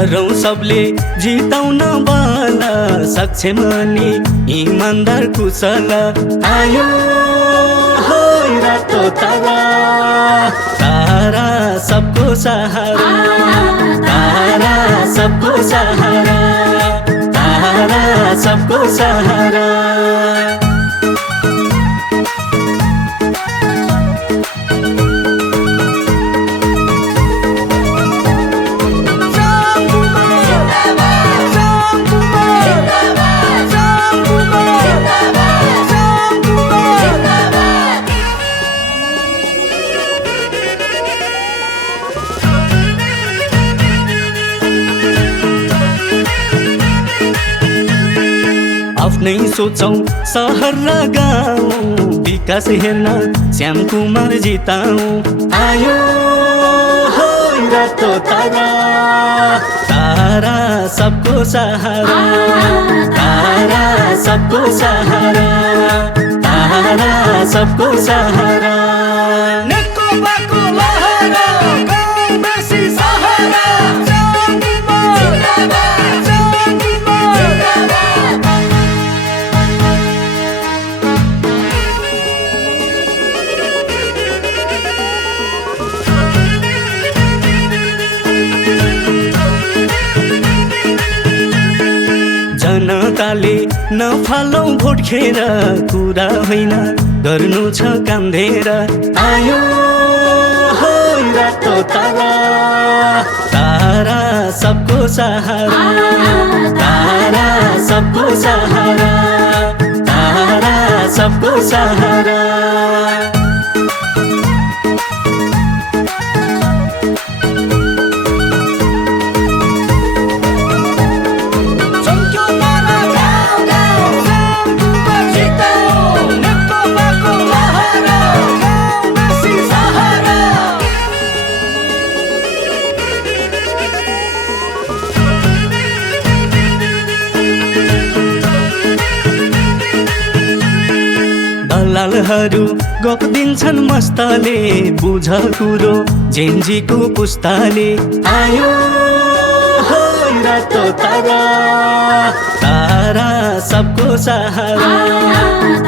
गरौँ सबले जिताउन बल सक्षम अनि इमानदार कुशल आयो हो रातो तारा तारा सबको सहारा तारा सबको सहारा तारा सबको सहारा आफ्नै सोचौं सहर र गाउँ विकास हेर्न श्याम कुमार जिताउँ आयो हो रातो तारा तारा सबको सहारा तारा सबको सहारा तारा सबको सहारा नेकपाको लहरा कांग्रेसी सहारा जनताले नफालौ भोट खेर कुरा होइन गर्नु छ काम धेर आयो हो रातो तारा तारा सबको सहारा तारा सबको सहारा तारा सबको सहारा दलालहरू गफ दिन्छन् मस्तले बुझ कुरो जेन्जीको पुस्ताले आयो हो रातो तारा तारा सबको सहारा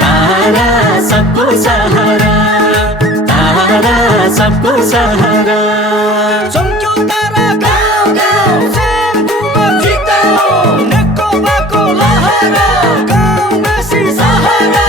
तारा सबको सहारा तारा सबको सहारा चम्क्यो तारा गाउँ गाउँ श्याम कुमार जिताऊ नेकपाको लहरा कांग्रेसी सहारा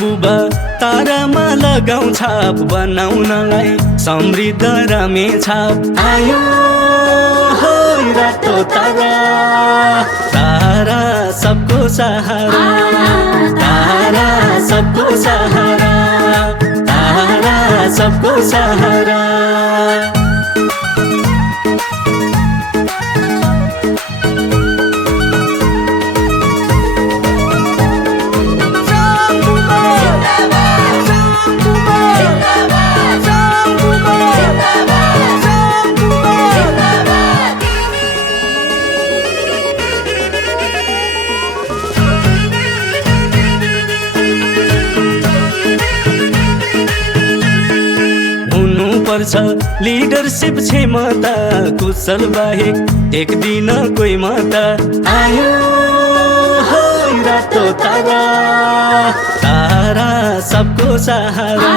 बुबा तारामा लगाउँ छाप बनाउनलाई समृद्ध रामेछाप आयो हो रातो तारा तारा सबको सहारा तारा सबको सहारा तारा सबको सहारा लिडरशिप क्षमता कुशल बाहेक एक दिन कोही माता आयो हो रातो तारा तारा सबको सहारा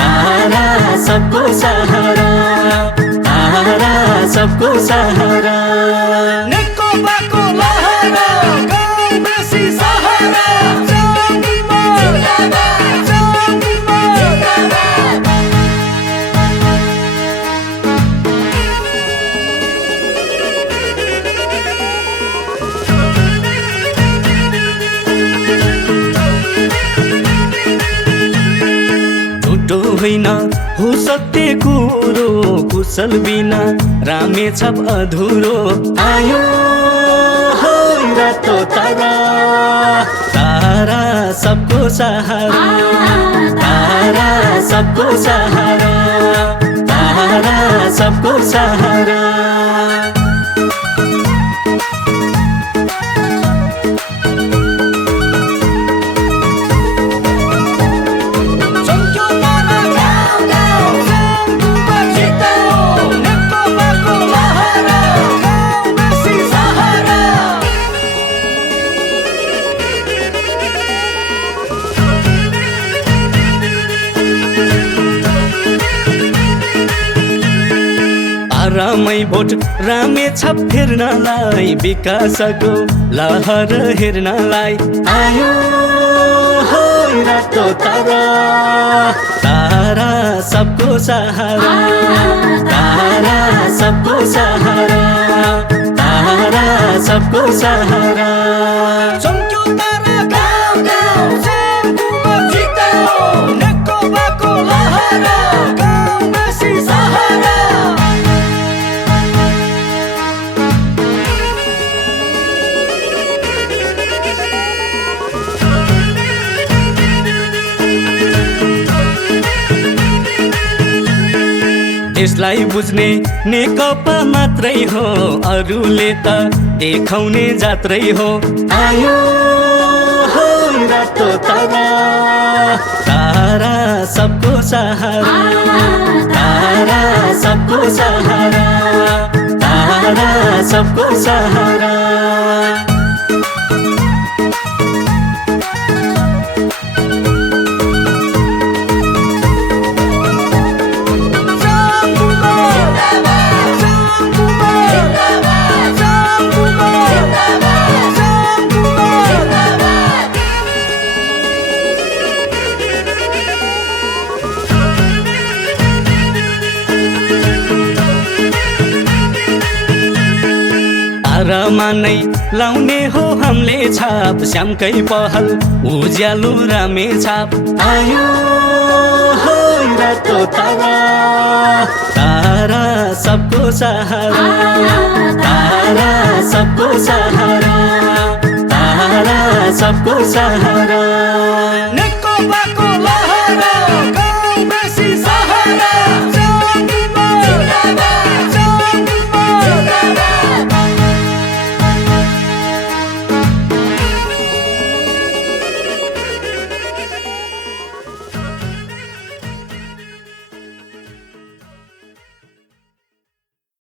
तारा सबको सहारा तारा सबको सहारा नेकपाको लहरा कांग्रेसी सहारा होइन हो सत्य कुरो कुशल बिना रामेछाप अधुरो आयो हो रातो तारा तारा सबको सहारा तारा सबको सहारा तारा सबको सहारा तारामै भोट रामेछाप फेर्नलाई विकासको लहर हेर्नलाई आयो हो रातो तारा तारा सबको सहारा तारा सबको सहारा तारा सबको सहारा चम्क्यो तारा गाउँ गाउँ सेम्पुमा जित्यो नेकपाको लहर गाउँवासी सहारा यसलाई बुझ्ने नेकपा मात्रै हो अरूले त देखाउने जात्रै हो आयो हो रातो तारा तारा सबको सहारा तारा सबको सहारा तारा सबको सहारा तारामा नै लाउने हो हामीले छाप श्यामकै पहल उज्यालो रामेछाप आयो हो रातो तारा तारा सबको सहारा तारा सबको सहारा तारा सबको सहारा